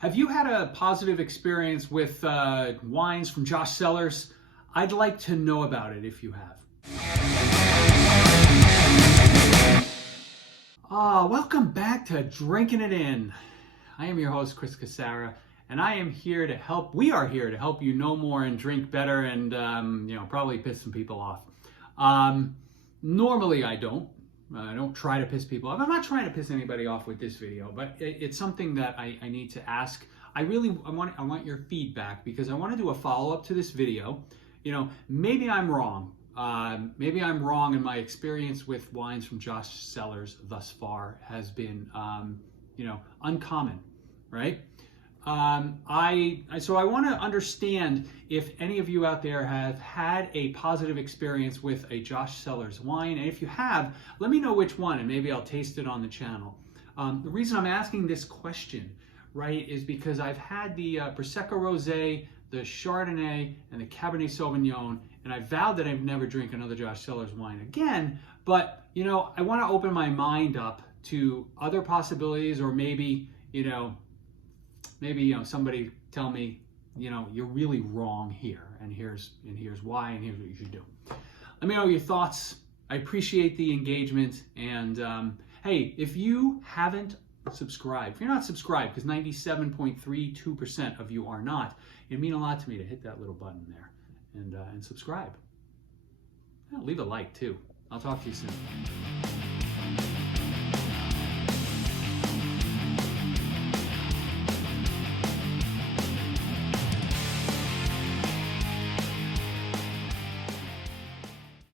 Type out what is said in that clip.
Have you had a positive experience with wines from Josh Cellars? I'd like to know about it if you have. Welcome back to Drinking It In. I am your host, Chris Casara, and I am here to help. We are here to help you know more and drink better, and probably piss some people off. Normally, I don't try to piss people off. I'm not trying to piss anybody off with this video, but it's something that I need to ask. I want your feedback because I want to do a follow-up to this video. Maybe I'm wrong. Maybe I'm wrong, and my experience with wines from Josh Cellars thus far has been, uncommon, right? So I want to understand if any of you out there have had a positive experience with a Josh Cellars wine, and if you have, let me know which one, and maybe I'll taste it on the channel. The reason I'm asking this question, right, is because I've had the Prosecco Rosé, the Chardonnay, and the Cabernet Sauvignon, and I vowed that I'd never drink another Josh Cellars wine again, but, I want to open my mind up to other possibilities, or maybe somebody tell me, you're really wrong here, and here's why, and here's what you should do. Let me know your thoughts. I appreciate the engagement, and hey, if you haven't subscribed, if you're not subscribed, because 97.32% of you are not, it'd mean a lot to me to hit that little button there and subscribe. Yeah, leave a like too. I'll talk to you soon.